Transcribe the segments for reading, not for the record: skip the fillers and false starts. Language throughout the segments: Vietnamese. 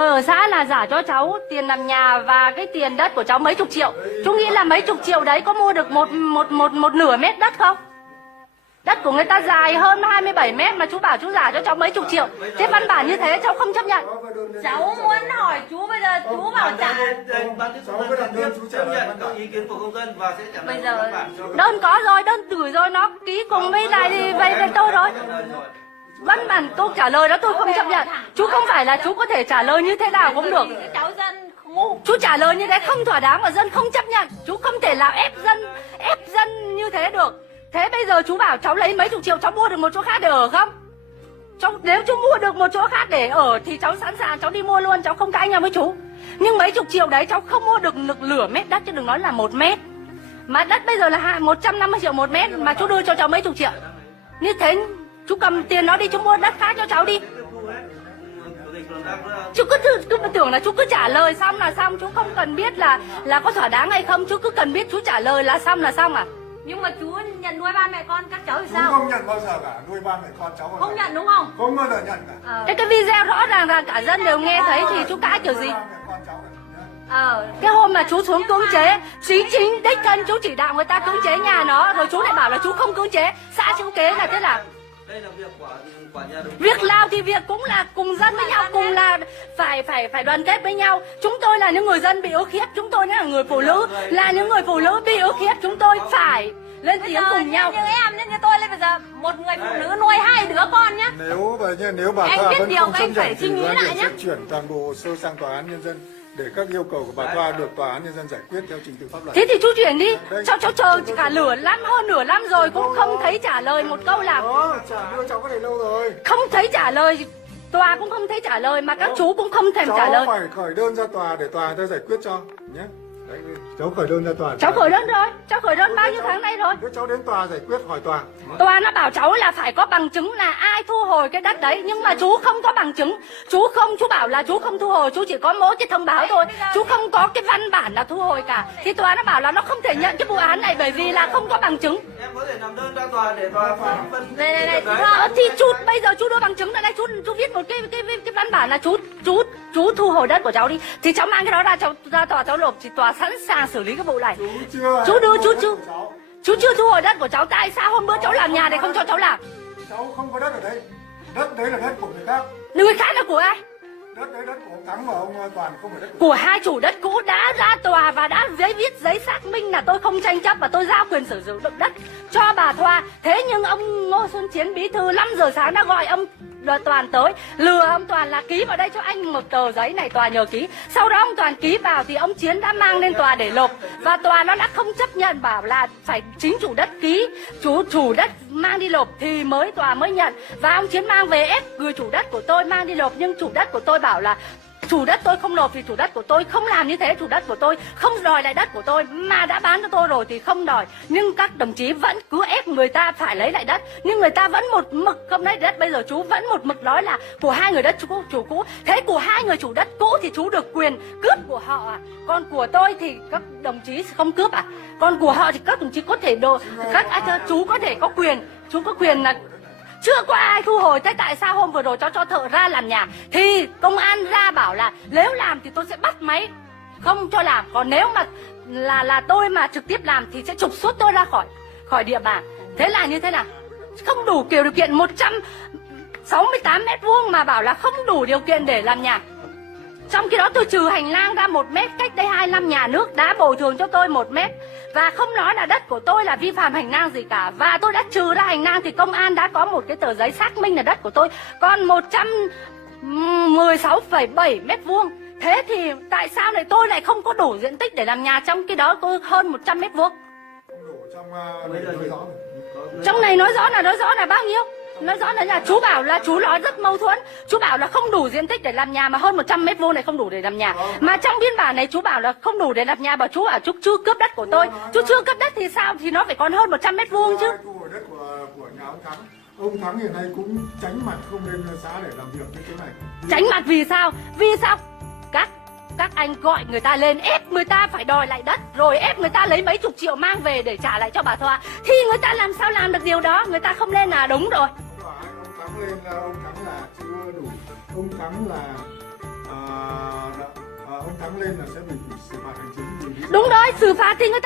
Tôi ở xã là giả cho cháu tiền làm nhà và cái tiền đất của cháu mấy chục triệu. Chú nghĩ là mấy chục triệu đấy có mua được một nửa mét đất không? Đất của người ta dài hơn 27 mét mà chú bảo chú giả cho cháu mấy chục triệu. Thế văn bản như thế cháu không chấp nhận. Cháu muốn hỏi chú, bây giờ chú bảo trả. Ban tiếp công dân chấp nhận các ý kiến của công dân và sẽ trả lời Bây giờ văn bản cho đơn có rồi, đơn gửi rồi, nó ký cùng với lại về tôi rồi. Văn bản tôi trả lời đó tôi không chấp nhận. Chú không phải là chú có thể trả lời như thế nào cũng được. Cháu dân ngu. Chú trả lời như thế không thỏa đáng và dân không chấp nhận. Chú không thể nào ép dân như thế được. Thế bây giờ chú bảo cháu lấy mấy chục triệu cháu mua được một chỗ khác để ở không? Nếu chú mua được một chỗ khác để ở thì cháu sẵn sàng cháu đi mua luôn, cháu không cãi nhau với chú. Nhưng mấy chục triệu đấy cháu không mua được nửa mét đất chứ đừng nói là 1 mét. Mà đất bây giờ là 150 triệu 1 mét mà chú đưa cho cháu mấy chục triệu. Như thế chú cầm tiền đó đi chú mua đất khác cho cháu đi. Chú cứ tưởng là chú cứ trả lời xong là xong, chú không cần biết là có thỏa đáng hay không, chú cứ cần biết chú trả lời là xong à? Nhưng mà chú nhận nuôi ba mẹ con các cháu thì sao? Không nhận bao giờ cả, nuôi ba mẹ con cháu không nhận đúng không? Không bao giờ nhận cả. Cái video rõ ràng là cả dân đều nghe thấy thì chú cãi kiểu gì? Cái hôm mà chú xuống cưỡng chế, chính đích thân chú chỉ đạo người ta cưỡng chế nhà nó, rồi chú lại bảo là chú không cưỡng chế, xã chú kế là thế nào? đây là việc của nhà đồng. Việc nào thì việc cũng là cùng dân với nhau, cùng là phải đoàn kết với nhau. Chúng tôi là những người dân bị ức hiếp, chúng tôi là người phụ nữ, là những người phụ nữ bị ức hiếp, chúng tôi phải lên tiếng cùng nhau. Như em như tôi lên bây giờ một người phụ nữ nuôi 2 đứa con nhá. Nếu bà Anh Thoa biết vẫn điều không anh chấp phải nhận suy thì nghĩ Ủy ban lại huyện nhá. sẽ chuyển toàn bộ hồ sơ sang tòa án nhân dân để các yêu cầu của bà Thoa được tòa án nhân dân giải quyết theo trình tự pháp luật. Thế thì chú chuyển đi, cháu chờ cả hơn nửa năm rồi cũng không thấy trả lời một câu nào. Đưa cháu cái này lâu rồi. Không thấy trả lời, tòa cũng không thấy trả lời mà các chú cũng không thèm trả lời. Cháu phải khởi đơn ra tòa để tòa ta giải quyết cho nhé. Đấy, cháu khởi đơn ra tòa. Cháu khởi đơn rồi, cháu khởi đơn bao nhiêu tháng nay rồi. Nếu cháu đến tòa giải quyết hỏi tòa. Tòa nó bảo cháu là phải có bằng chứng là ai thu hồi cái đất đấy, nhưng mà chú không có bằng chứng. Chú bảo là chú không thu hồi, chú chỉ có mỗi cái thông báo thôi, chú không có cái văn bản là thu hồi cả. Thì tòa nó bảo là nó không thể nhận cái vụ án này bởi vì là không có bằng chứng. Em có thể làm đơn ra tòa để tòa phân. Này, Thì chú bây giờ chú đưa bằng chứng ra đây, chú viết một cái văn bản là chú thu hồi đất của cháu đi, thì cháu mang cái đó ra tòa cháu nộp, thì tòa sẵn sàng xử lý cái vụ này. Chú chưa thu hồi đất của cháu, tại sao hôm bữa cháu làm nhà để không cho cháu làm? Cháu không có đất ở đây. Đất đấy là đất của người khác. Người khác là của ai? Đất đấy đất của ông Thắng và ông Toàn, không phải đất Của hai chủ đất cũ đã ra tòa và đã viết giấy xác minh là tôi không tranh chấp và tôi giao quyền sử dụng đất cho bà Thoa. Thế nhưng ông Ngô Xuân Chiến bí thư 5 giờ sáng đã gọi ông Toàn tới, lừa ông Toàn là ký vào đây cho anh một tờ giấy này, tòa nhờ ký. Sau đó ông Toàn ký vào thì ông Chiến đã mang lên tòa để nộp, và tòa nó đã không chấp nhận, bảo là phải chính chủ đất ký, chủ đất mang đi nộp thì tòa mới nhận. Và ông Chiến mang về ép người chủ đất của tôi mang đi nộp, nhưng chủ đất của tôi bảo là chủ đất tôi không nộp vì chủ đất của tôi không làm như thế, chủ đất của tôi không đòi lại đất của tôi mà đã bán cho tôi rồi thì không đòi. Nhưng các đồng chí vẫn cứ ép người ta phải lấy lại đất, nhưng người ta vẫn một mực không lấy đất. Bây giờ chú vẫn một mực nói là của hai người đất chủ cũ. Thế của hai người chủ đất cũ thì chú được quyền cướp của họ à? Còn của tôi thì các đồng chí không cướp à? Còn của họ thì các đồng chí có thể chú có thể có quyền, chú có quyền là chưa có ai thu hồi. Thế tại sao hôm vừa rồi cháu cho thợ ra làm nhà thì công an ra bảo là nếu làm thì tôi sẽ bắt máy không cho làm, còn nếu mà là tôi mà trực tiếp làm thì sẽ trục xuất tôi ra khỏi địa bàn. Thế là như thế nào? Không đủ điều kiện 168 mét vuông mà bảo là không đủ điều kiện để làm nhà. Trong khi đó tôi trừ hành lang ra 1 mét, cách đây 2 năm nhà nước đã bồi thường cho tôi 1 mét. Và không nói là đất của tôi là vi phạm hành lang gì cả. Và tôi đã trừ ra hành lang thì công an đã có một cái tờ giấy xác minh là đất của tôi còn 116,7 mét vuông. Thế thì tại sao lại tôi lại không có đủ diện tích để làm nhà, trong khi đó có hơn 100 mét vuông? Trong này nói rõ là bao nhiêu? Nói rõ là chú bảo là chú nói rất mâu thuẫn. Chú bảo là không đủ diện tích để làm nhà mà hơn 100 mét vuông này không đủ để làm nhà. Mà trong biên bản này chú bảo là không đủ để làm nhà, bảo chú chưa cướp đất của tôi. Chú chưa cướp đất thì sao? Thì nó phải còn hơn 100 mét vuông chứ. Thu hồi đất của nhà ông Thắng. Ông Thắng hiện nay cũng tránh mặt không lên xã để làm việc cái chỗ này. Tránh mặt vì sao? Vì sao? Các anh gọi người ta lên ép người ta phải đòi lại đất, rồi ép người ta lấy mấy chục triệu mang về để trả lại cho bà Thoa, thì người ta làm sao làm được điều đó? Người ta không lên là đúng rồi. Ông Thắng lên là ông Thắng là chưa đủ. Ông Thắng là ông Thắng lên là sẽ bị xử phạt hành chính vì Đúng rồi, xử phạt thì người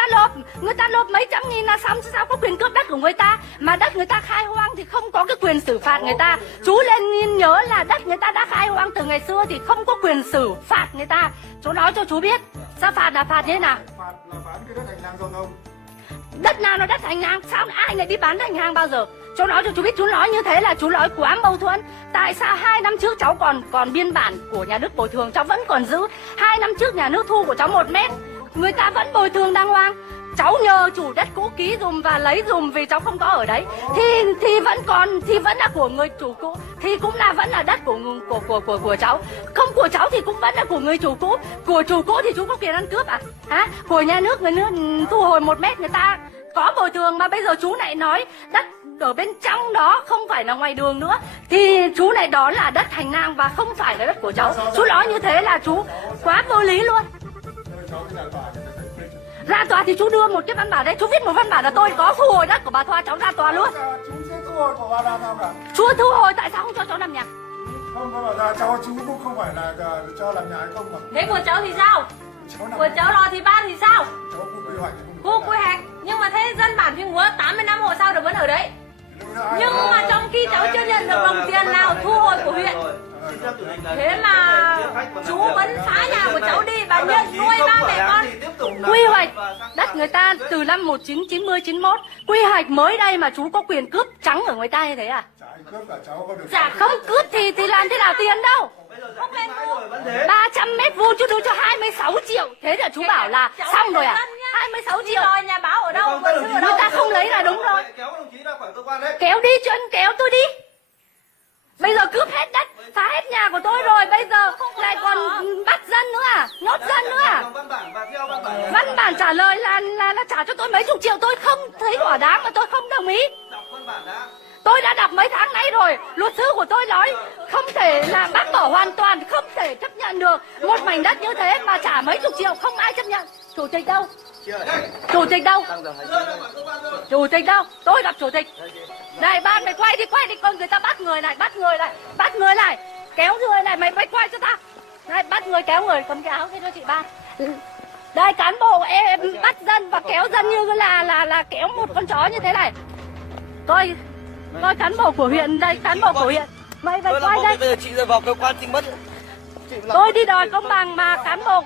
ta nộp mấy trăm nghìn là xong, sao có quyền cướp đất của người ta. Mà đất người ta khai hoang thì không có cái quyền xử phạt người ta. Chú lên nhớ là đất người ta đã khai hoang từ ngày xưa thì không có quyền xử phạt người ta. Chú nói cho chú biết, sao phạt là phạt thế nào? phạt là phạt cái đất hành lang giao thông. Đất nào là đất hành lang, sao ai lại đi bán đất hành lang bao giờ? Chú nói cho chú biết, chú nói như thế là chú nói quá mâu thuẫn. Tại sao 2 năm trước cháu còn biên bản của nhà nước bồi thường cháu vẫn còn giữ. 2 năm trước nhà nước thu của cháu 1 mét, người ta vẫn bồi thường đàng hoàng. Cháu nhờ chủ đất cũ ký dùm và lấy dùm vì cháu không có ở đấy. Thì vẫn là của người chủ cũ, thì cũng vẫn là đất của cháu. Không của cháu thì cũng vẫn là của người chủ cũ. Của chủ cũ thì chú có quyền ăn cướp à? Hả? Của nhà nước người nước thu hồi 1 mét người ta có bồi thường, mà bây giờ chú lại nói đất ở bên trong đó không phải là ngoài đường nữa, thì chú này đó là đất hành lang và không phải là đất của cháu. Chú nói như thế là chú quá vô lý luôn. Ra tòa thì chú đưa một cái văn bản đây, chú viết một văn bản là tôi có thu hồi đất của bà Thoa, cháu ra tòa luôn. Chú sẽ thu hồi của bà làm sao cả? Chú thu hồi tại sao không cho cháu làm nhà? Không có bảo ra cháu, chú cũng không phải là cho làm nhà hay không mà. Thế của cháu thì sao? Cháu làm Của cháu lo thì ba thì sao? cháu khu quy hoạch. Khu quy hoạch, nhưng mà thế dân bản Phiêng Búa 80 năm hồi sau được vẫn ở đấy. Nhưng mà trong khi cháu chưa nhận được đồng tiền nào thu hồi của huyện. Thế mà chú vẫn phá nhà của cháu đi và nhận nuôi 3 mẹ con. Quy hoạch đất người ta từ năm 1990 91, quy hoạch mới đây mà chú có quyền cướp trắng ở người ta như thế à? Cướp cả cháu có được. Dạ không cướp thì làm thế nào tiền đâu? Không lên mua. 300 mét vuông chú đưa cho 26 triệu. Thế là chú bảo là xong rồi à? 26 triệu. Rồi nhà báo ở đâu? Người ta không lấy là đúng rồi. Kéo đồng chí ra khỏi cơ quan đấy. Kéo đi chuyện kéo tôi đi. Bây giờ cướp hết đất, phá hết nhà của tôi rồi, bây giờ lại còn bắt dân nữa à? Nhốt dân nữa à? Văn bản trả lời là trả cho tôi mấy chục triệu, tôi không thấy thỏa đáng mà tôi không đồng ý. Tôi đã đọc mấy tháng nay rồi, luật sư của tôi nói không thể là bác bỏ hoàn toàn, không thể chấp nhận được một mảnh đất như thế mà trả mấy chục triệu, không ai chấp nhận. Chủ tịch đâu? Chủ tịch đâu? Chủ tịch đâu? Tôi gặp chủ tịch. Này ban mày quay đi, con người ta bắt người này, bắt người này, kéo người này, mày quay cho ta. Này bắt người kéo người, cầm cái áo kia cho chị Ban. Đây cán bộ em bắt dân và kéo dân như là kéo một con chó như thế này. Coi cán bộ của huyện đây, cán bộ của huyện. Mày quay đây. Bây giờ chị vào cơ quan chị mất. Tôi đi đòi công bằng mà cán bộ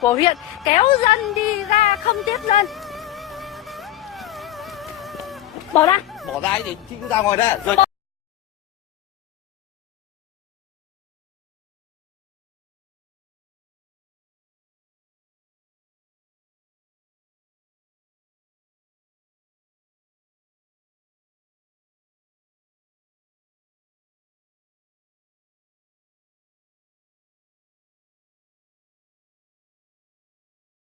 của huyện kéo dân đi ra không tiếp dân. Bỏ ra Bỏ ra thì chị cứ ra ngoài đây. Rồi